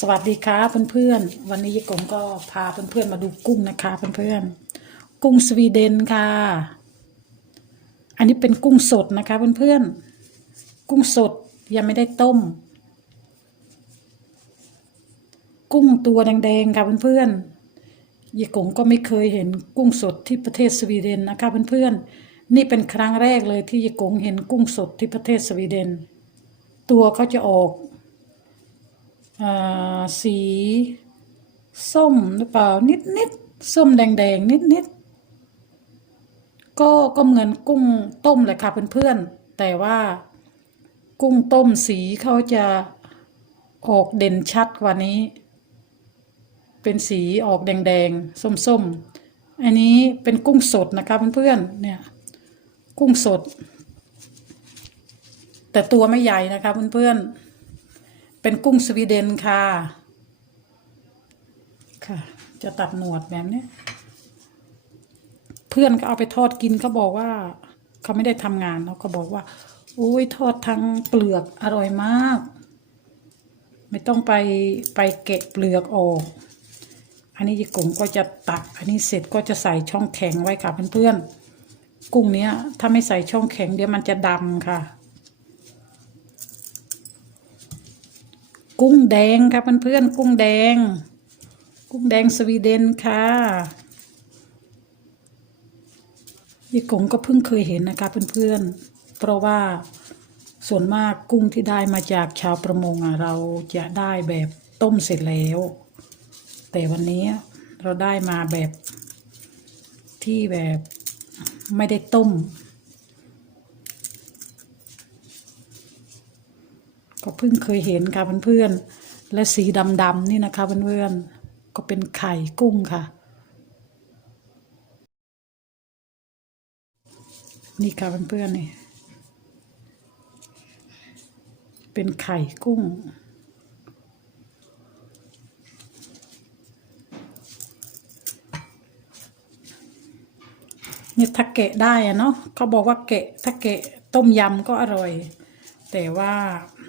สวัสดีค่ะเพื่อนๆ วันนี้ยายกงก็พาเพื่อนๆมาดูกุ้งนะคะเพื่อนๆ กุ้งสวีเดนค่ะ อันนี้เป็นกุ้งสดนะคะเพื่อนๆ กุ้งสดยังไม่ได้ต้ม กุ้งตัวแดงๆค่ะเพื่อนๆยายกงก็ไม่เคยเห็นกุ้งสดที่ประเทศสวีเดนนะคะเพื่อนๆ นี่เป็นครั้งแรกเลยที่ยายกงเห็นกุ้งสดที่ประเทศสวีเดน ตัวเขาจะออก สีส้มหรือเปล่านิดนิดส้มแดงแดงนิดนิดก็ก็เหมือนกุ้งต้มแหละค่ะเพื่อนๆ แต่ว่ากุ้งต้มสีเขาจะออกเด่นชัดกว่านี้ เป็นสีออกแดงแดงส้มส้มๆ อันนี้เป็นกุ้งสดนะคะเพื่อนๆ เนี่ย กุ้งสด แต่ตัวไม่ใหญ่นะคะเพื่อนๆ เป็นกุ้งสวีเดนค่ะ ค่ะ จะตัดหนวดแบบนี้ เพื่อนก็เอาไปทอดกินเขาบอกว่า เขาไม่ได้ทำงานเขาก็บอกว่าอุ้ยทอดทั้งเปลือกอร่อยมาก ไม่ต้องไปไปเกะเปลือกออกอันนี้ยี่กงก็จะตัก อันนี้เสร็จก็จะใส่ช่องแข็งไว้ค่ะเพื่อนๆ กุ้งเนี้ย ถ้าไม่ใส่ช่องแข็งเดี๋ยวมันจะดำค่ะ กุ้งแดงค่ะเพื่อนๆกุ้งแดง กุ้งแดงสวีเดนค่ะยี่กงก็เพิ่งเคยเห็นนะคะเพื่อนๆ เพราะว่าส่วนมากกุ้งที่ได้มาจากชาวประมงอะเราจะได้แบบต้มเสร็จแล้ว แต่วันนี้เราได้มาแบบที่แบบไม่ได้ต้ม ก็เพิ่งเคยเห็นค่ะเพื่อนๆและสีดำๆนี่นะคะเพื่อนๆก็เป็นไข่กุ้งค่ะ นี่ค่ะเพื่อนๆนี่เป็นไข่กุ้ง เนี่ยถ้าเกะได้อะเนาะเขาบอกว่าเกะถ้าเกะต้มยำก็อร่อย แต่ว่า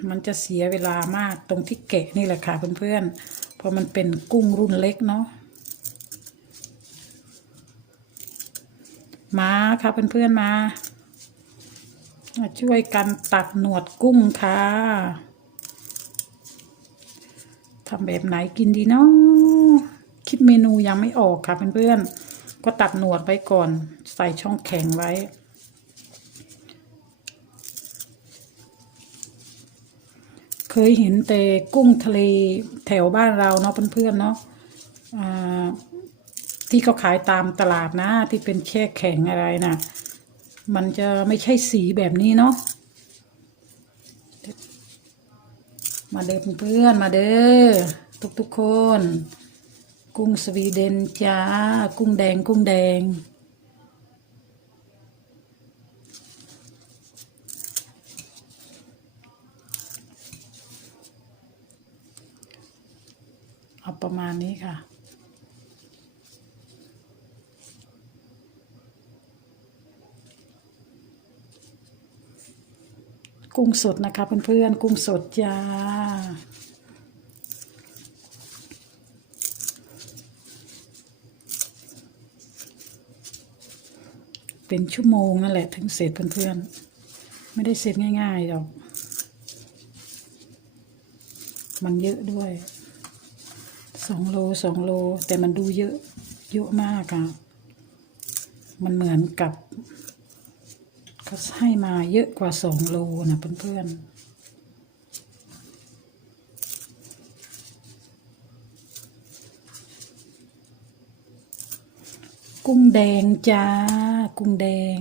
มันจะเสียเวลามากตรงที่เกะนี่แหละค่ะเพื่อนๆเพราะมันเป็นกุ้งรุ่นเล็กเนาะมาค่ะเพื่อนๆมามา ช่วยกันตัดหนวดกุ้งค่ะทำแบบไหนกินดีเนาะคิดเมนูยังไม่ออกค่ะเพื่อนๆก็ตัดหนวดไว้ก่อน ใส่ช่องแข็งไว้ เคยเห็นแต่กุ้งทะเลแถวบ้านเราเนาะเพื่อนๆเนาะที่เขาขายตามตลาดนะที่เป็นแช่แข็งอะไรนะมันจะไม่ใช่สีแบบนี้เนาะมาเด้อเพื่อนมาเด้อทุกๆคน กุ้งสวีเดนจ้า กุ้งแดงกุ้งแดง เอาประมาณนี้ค่ะ กุ้งสดนะคะเพื่อนๆกุ้งสดจ้าเป็นชั่วโมงนั่นแหละถึงเสร็จเพื่อนๆ ไม่ได้เสร็จง่ายๆหรอก มันเยอะด้วย สองโลสองโล แต่มันดูเยอะเยอะมากอะมันเหมือนกับเขาให้มาเยอะกว่าสองโลนะเพื่อนๆกุ้งแดงจ้า กุ้งแดง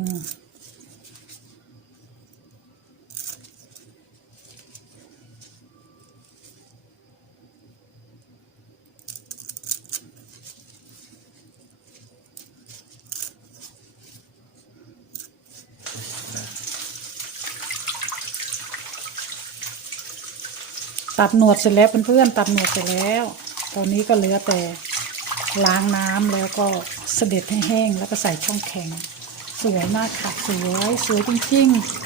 ตัดหนวดเสร็จแล้วเพื่อนๆตัดหนวดเสร็จแล้ว ตอนนี้ก็เหลือแต่ล้างน้ำแล้วก็เสด็จให้แห้งแล้วก็ใส่ช่องแข็ง สวยมากค่ะสวยสวยจริงๆ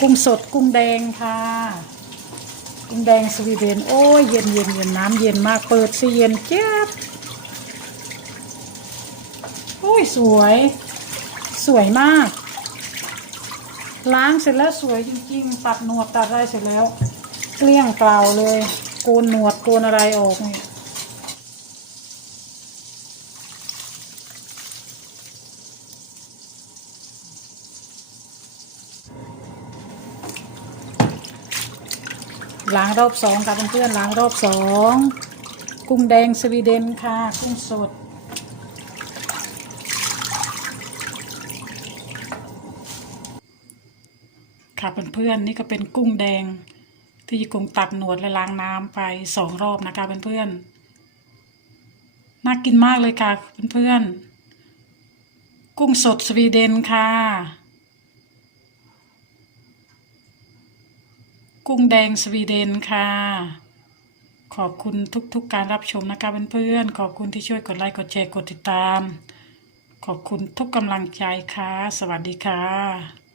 กุ้งสดกุ้งแดงค่ะ กุ้งแดงสวีเดน โอ้ยเย็นเย็นเย็นน้ำเย็นมากเปิดสีเย็นเจี๊ยบโอ้ยสวย สวยมาก ล้างเสร็จแล้วสวยจริงๆ ตัดหนวดตัดอะไรเสร็จแล้ว เกลี้ยงเปล่าเลยโกนหนวดโกนอะไรออกนี่ ล้างรอบสองค่ะเพื่อนๆล้างรอบสองกุ้งแดงสวีเดนค่ะกุ้งสดค่ะเพื่อนๆนี่ก็เป็นกุ้งแดงที่กุ้งตัดหนวดและล้างน้ำไปสองรอบนะคะเพื่อนๆน่ากินมากเลยค่ะเพื่อนๆกุ้งสดสวีเดนค่ะ กุ้งแดงสวีเดนค่ะ ขอบคุณทุกๆการรับชมนะคะเพื่อนๆ ขอบคุณที่ช่วยกดไลค์กดแชร์กดติดตาม ขอบคุณทุกกำลังใจค่ะ สวัสดีค่ะ